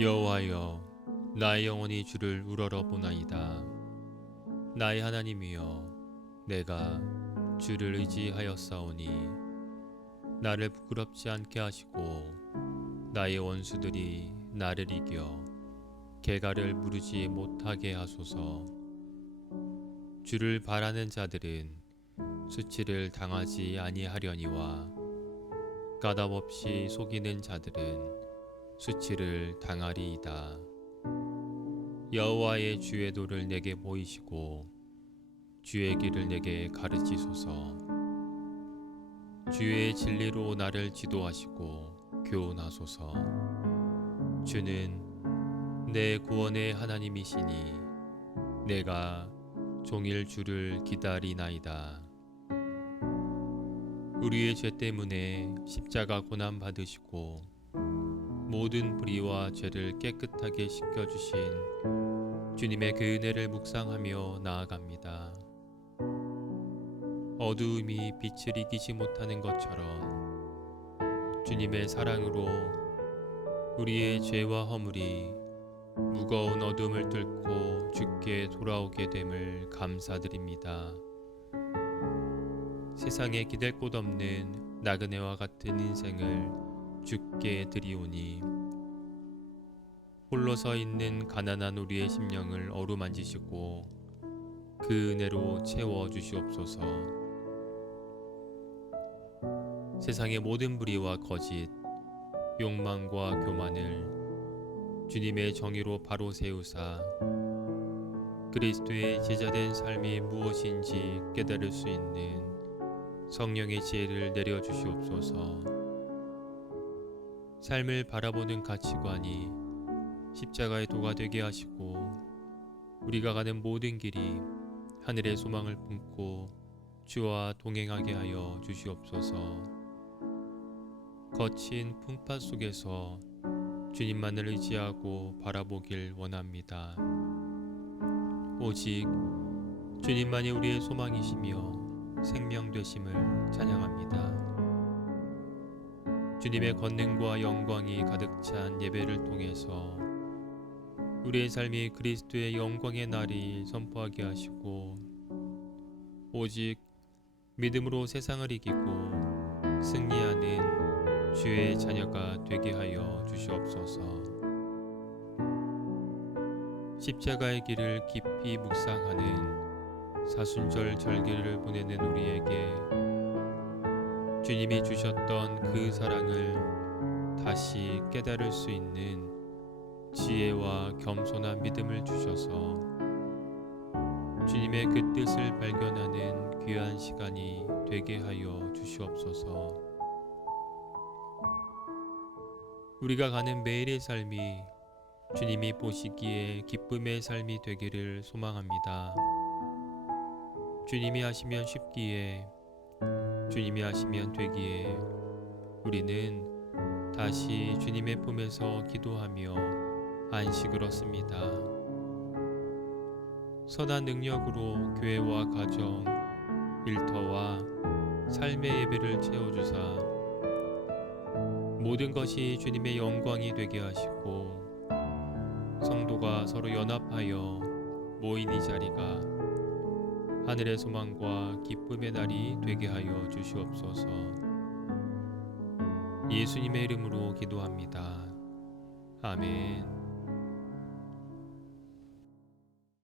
여호와여 나의 영혼이 주를 우러러 보나이다. 나의 하나님이여 내가 주를 의지하였사오니 나를 부끄럽지 않게 하시고 나의 원수들이 나를 이겨 개가를 무르지 못하게 하소서. 주를 바라는 자들은 수치를 당하지 아니하려니와 까답없이 속이는 자들은 수치를 당하리이다. 여호와의 주의 도를 내게 보이시고 주의 길을 내게 가르치소서. 주의 진리로 나를 지도하시고 교훈하소서. 주는 내 구원의 하나님이시니 내가 종일 주를 기다리나이다. 우리의 죄 때문에 십자가 고난 받으시고 모든 불의와 죄를 깨끗하게 씻겨 주신 주님의 그 은혜를 묵상하며 나아갑니다. 어두움이 빛을 이기지 못하는 것처럼 주님의 사랑으로 우리의 죄와 허물이 무거운 어둠을 뚫고 주께 돌아오게 됨을 감사드립니다. 세상에 기댈 곳 없는 나그네와 같은 인생을 주께 드리오니 홀로 서 있는 가난한 우리의 심령을 어루만지시고 그 은혜로 채워 주시옵소서. 세상의 모든 불의와 거짓, 욕망과 교만을 주님의 정의로 바로 세우사 그리스도의 제자된 삶이 무엇인지 깨달을 수 있는 성령의 지혜를 내려 주시옵소서. 삶을 바라보는 가치관이 십자가의 도가 되게 하시고 우리가 가는 모든 길이 하늘의 소망을 품고 주와 동행하게 하여 주시옵소서. 거친 풍파 속에서 주님만을 의지하고 바라보길 원합니다. 오직 주님만이 우리의 소망이시며 생명 되심을 찬양합니다. 주님의 권능과 영광이 가득 찬 예배를 통해서 우리의 삶이 그리스도의 영광의 날이 선포하게 하시고 오직 믿음으로 세상을 이기고 승리하는 주의 자녀가 되게 하여 주시옵소서. 십자가의 길을 깊이 묵상하는 사순절 절기를 보내는 우리에게 주님이 주셨던 그 사랑을 다시 깨달을 수 있는 지혜와 겸손한 믿음을 주셔서 주님의 그 뜻을 발견하는 귀한 시간이 되게 하여 주시옵소서. 우리가 가는 매일의 삶이 주님이 보시기에 기쁨의 삶이 되기를 소망합니다. 주님이 하시면 쉽기에 주님이 하시면 되기에 우리는 다시 주님의 품에서 기도하며 안식을 얻습니다. 선한 능력으로 교회와 가정, 일터와 삶의 예배를 채워주사 모든 것이 주님의 영광이 되게 하시고 성도가 서로 연합하여 모인 이 자리가 하늘의 소망과 기쁨의 날이 되게 하여 주시옵소서. 예수님의 이름으로 기도합니다. 아멘.